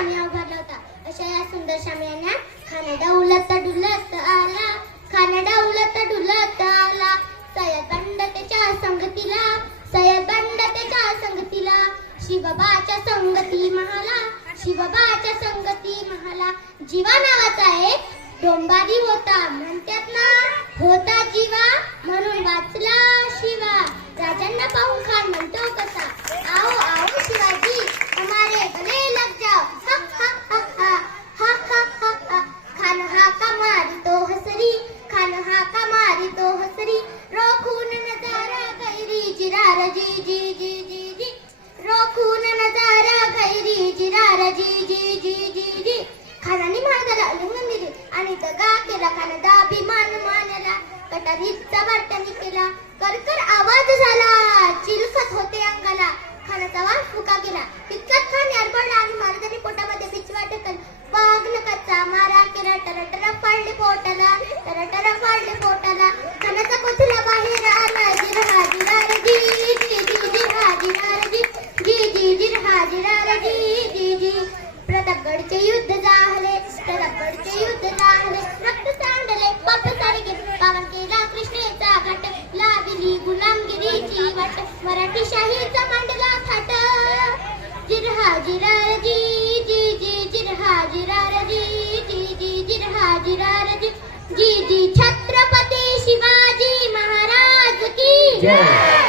शामिया उभारला होता. अशा या सुंदर शामियाने खानडा उलता डुलत आला. खानडा उलता डुलत आला. सय्यद बंड त्याच्या संगतीला. सय्यद बंड त्याच्या संगतीला. शिवबाच्या संगती महाला. शिवबाच्या संगती महाला. जीवा नावाचा एक डोंबारी होता. का तो हसरी रोखून नजारा कैरी जिरार जी जी जी जी जी. रोखून नजारा कैरी जिरार जी जी जी जी जी. खानाने महाराजाला लिंगन दिले आणि दगा केला खान अभिमान मानला. कटारीचा वाट्याने केला करकर आवाज झाला चिलखत होते अंगाला. खानाचा वास फुका गेला तितक्यात खान अडबडला आणि महाराजांनी पोटामध्ये बिचवा टेकल वाघ नकाचा मारा केला टर टर फाडले पोटाला टर टर फाडले पोट रबडचे युद्ध झाले रक्त सांडले बाप सारखे पावन केला कृष्णेचा घाट लागली गुलामगिरीची वाट मराठी शाहीचा मांडला थाट जिरहा जिरारजी जी जी जिरहा जिरारजी जी जी जिरहा जिरारजी जी जी छत्रपती शिवाजी महाराज की जय